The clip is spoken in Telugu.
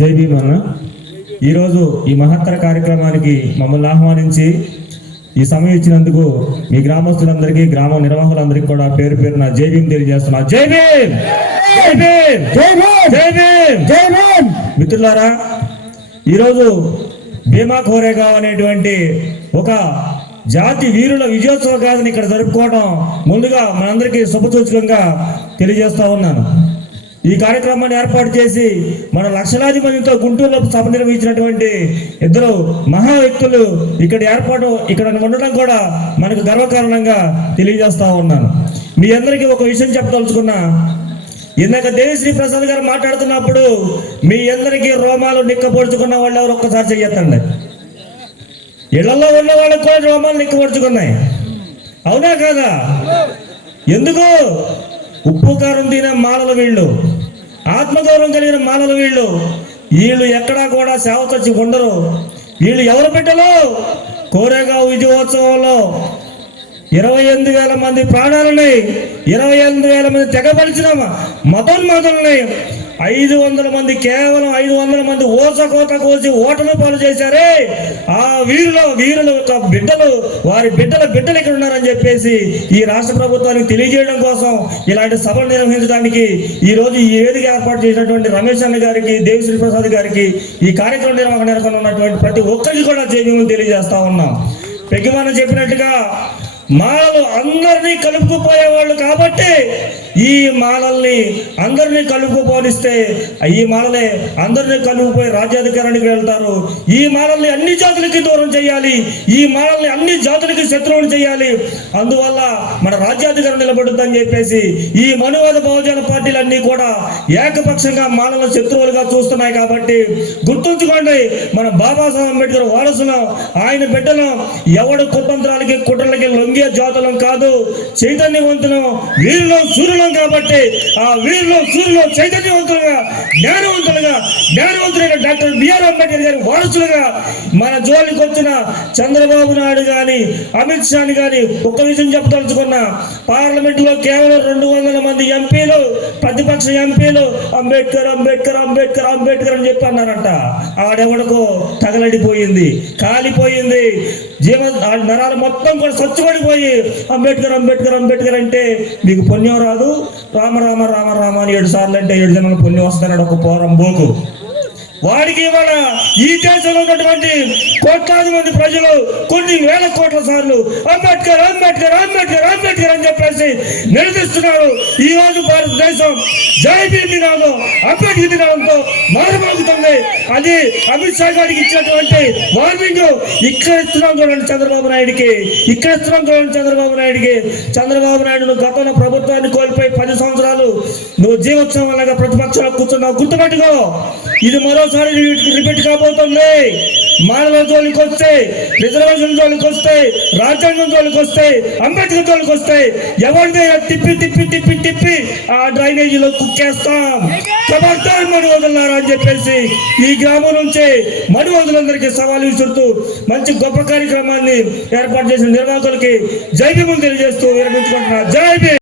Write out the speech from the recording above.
జై భీమ్ అన్న. ఈరోజు ఈ మహత్తర కార్యక్రమానికి మమ్మల్ని ఆహ్వానించి ఈ సమయం ఇచ్చినందుకు మీ గ్రామస్తులందరికీ గ్రామ నిర్వాహకులందరికీ కూడా పేరు పేరున జై భీమ్ తెలియజేస్తున్నా. జై భీమ్! జై భీమ్! జై భీమ్! జై భీమ్! జై భీమ్! మిత్రులారా ఈరోజు భీమా కోరేగావ్ అనేటువంటి ఒక జాతి వీరుల విజయోత్సవ గాథని ఇక్కడ జరుపుకోవడం ముందుగా మనందరికీ శుభసూచకంగా తెలియజేస్తా ఉన్నాను. ఈ కార్యక్రమాన్ని ఏర్పాటు చేసి మన లక్షలాది మందితో గుంటూరులో సభ నిర్వహించినటువంటి ఇద్దరు మహా వ్యక్తులు ఇక్కడ ఏర్పాటు ఇక్కడ ఉండడం కూడా మనకు గర్వకారణంగా తెలియజేస్తా ఉన్నాను. మీ అందరికీ ఒక విషయం చెప్పదలుచుకున్నా ఇందాక దేవిశ్రీ ప్రసాద్ గారు మాట్లాడుతున్నప్పుడు మీ అందరికీ రోమాలు నిక్కపొడుచుకున్న వాళ్ళు ఎవరు ఒక్కసారి చెయ్యొద్దండి. ఇళ్ళలో ఉన్న వాళ్ళకి కూడా రోమాలు నిక్కపొడుచుకున్నాయి అవునా కాదా? ఎందుకు? ఉప్పు కారం తినే మాలలు వీళ్ళు. ఆత్మగౌరవం కలిగిన మాలలు వీళ్ళు. వీళ్ళు ఎక్కడా కూడా సేవ వచ్చి ఉండరు వీళ్ళు ఎవరు పెట్టరు కోరేగావ్ విజయోత్సవంలో ఇరవై ఎనిమిది వేల మంది ప్రాణాలని ఇరవై ఎనిమిది వేల మంది తెగపరిచిన మతోన్మాదులని ఐదు వందల మంది కేవలం ఐదు వందల మంది ఓస కోత కోసి ఓటమి పాలు చేశారే. ఆ వీరుల వీరుల యొక్క బిడ్డలు వారి బిడ్డల బిడ్డలు ఇక్కడ ఉన్నారని చెప్పేసి ఈ రాష్ట్ర ప్రభుత్వానికి తెలియజేయడం కోసం ఇలాంటి సభలు నిర్వహించడానికి ఈ రోజు ఈ వేదిక ఏర్పాటు చేసినటువంటి రమేష్ అన్న గారికి దేవిశ్రీ ప్రసాద్ గారికి ఈ కార్యక్రమం నిర్వహణ ఉన్నటువంటి ప్రతి ఒక్కరికి కూడా జయమని తెలియజేస్తా ఉన్నాం. పెగ్గిమాన చెప్పినట్టుగా మాలో అందరినీ కలుపుకుపోయేవాళ్ళు కాబట్టి ఈ మాలల్ని అందరినీ కలుపుకోనిస్తే ఈ మాలలే అందరినీ కలుపుకుపోయి రాజ్యాధికారానికి వెళ్తారు. ఈ మాలల్ని అన్ని జాతులకి దూరం చేయాలి. ఈ మాలల్ని అన్ని జాతులకి శత్రువులు చేయాలి. అందువల్ల మన రాజ్యాధికారం నిలబడుతుందని చెప్పేసి ఈ మనువాద బహుజన పార్టీలన్నీ కూడా ఏకపక్షంగా మాలల శత్రువులుగా చూస్తున్నాయి కాబట్టి గుర్తుంచుకోండి మన బాబాసాహెబ్ అంబేద్కర్ వారసును ఆయన బిడ్డను ఎవడు కుతంత్రాలకి కుట్రలకి లొంగే జాతులం కాదు. చైతన్యవంతులం వీరిలో సూర్యులు కాబట్టి ఆ వీరిలో సూర్యులో చైతన్యవంతులుగా జ్ఞానవంతులుగా జ్ఞానవంతులైన డాక్టర్ బిఆర్ అంబేద్కర్ గారి వారసులుగా మన జోలికి వచ్చిన చంద్రబాబు నాయుడు గాని అమిత్ షాని గాని ఒక్క విషయం చెప్పదలుచుకున్న పార్లమెంట్లో కేవలం రెండు వందల మంది ఎంపీలు ప్రతిపక్ష ఎంపీలు అంబేద్కర్ అంబేద్కర్ అంబేద్కర్ అంబేద్కర్ అని చెప్పి అన్నారంట. ఆడెవడకో తగలడిపోయింది కాలిపోయింది. జీవ నరాలు మొత్తం కూడా స్వచ్ఛపడిపోయి అంబేద్కర్ అంబేద్కర్ అంబేద్కర్ అంటే మీకు పుణ్యం రాదు రామ రామ రామ రామ అని ఏడు సార్లు అంటే ఏడు జన్మల పుణ్యం వస్తాడు ఒక పోరం బోకు. వాడికి ఇవాళ ఈ దేశంలో ఉన్నటువంటి కోట్లాది మంది ప్రజలు కొన్ని వేల కోట్ల సార్లు అంబేద్కర్ అంబేద్కర్ అంబేద్కర్ అంబేద్కర్ అని చెప్పేసి నిలదీస్తున్నారు. ఈ రోజు భారతదేశం జై భీమ్ దినాలు అంబేద్కర్ దినాలతో మారబోతుంది అది అమిత్ షా గారికి ఇచ్చినటువంటి వార్నింగ్. ఇక్కడ ఇస్తున్నాం చూడండి చంద్రబాబు నాయుడికి. ఇక్కడ ఇస్తున్నాం చూడండి చంద్రబాబు నాయుడికి. చంద్రబాబు నాయుడు గతంలో ప్రభుత్వాన్ని కోల్పోయి పది సంవత్సరాలు నువ్వు జీవోత్సవం లాగా ప్రతిపక్షంలో కూర్చున్నావు. గుర్తుపెట్టుకో. ఇది మరోసారి రిపీట్ కాబోతుంది. మానవ జోలికి వస్తే రిజర్వేషన్ జోలికి వస్తే రాజ్యాంగం జోలికి వస్తే అంబేద్కర్ జోలికి వస్తే ఎవరినైనా తిప్పి తిప్పి తిప్పి తిప్పి ఆ డ్రైనేజీలో కుక్కేస్తాం. ఖబర్దార్ మడి వదలన్నారు అని చెప్పేసి ఈ గ్రామం నుంచే మడి వదులందరికీ సవాలు విసురుతూ మంచి గొప్ప కార్యక్రమాన్ని ఏర్పాటు చేసిన నిర్వాహకులకి జై భీములు తెలియజేస్తూ విరమించుకుంటున్నారు జైబీ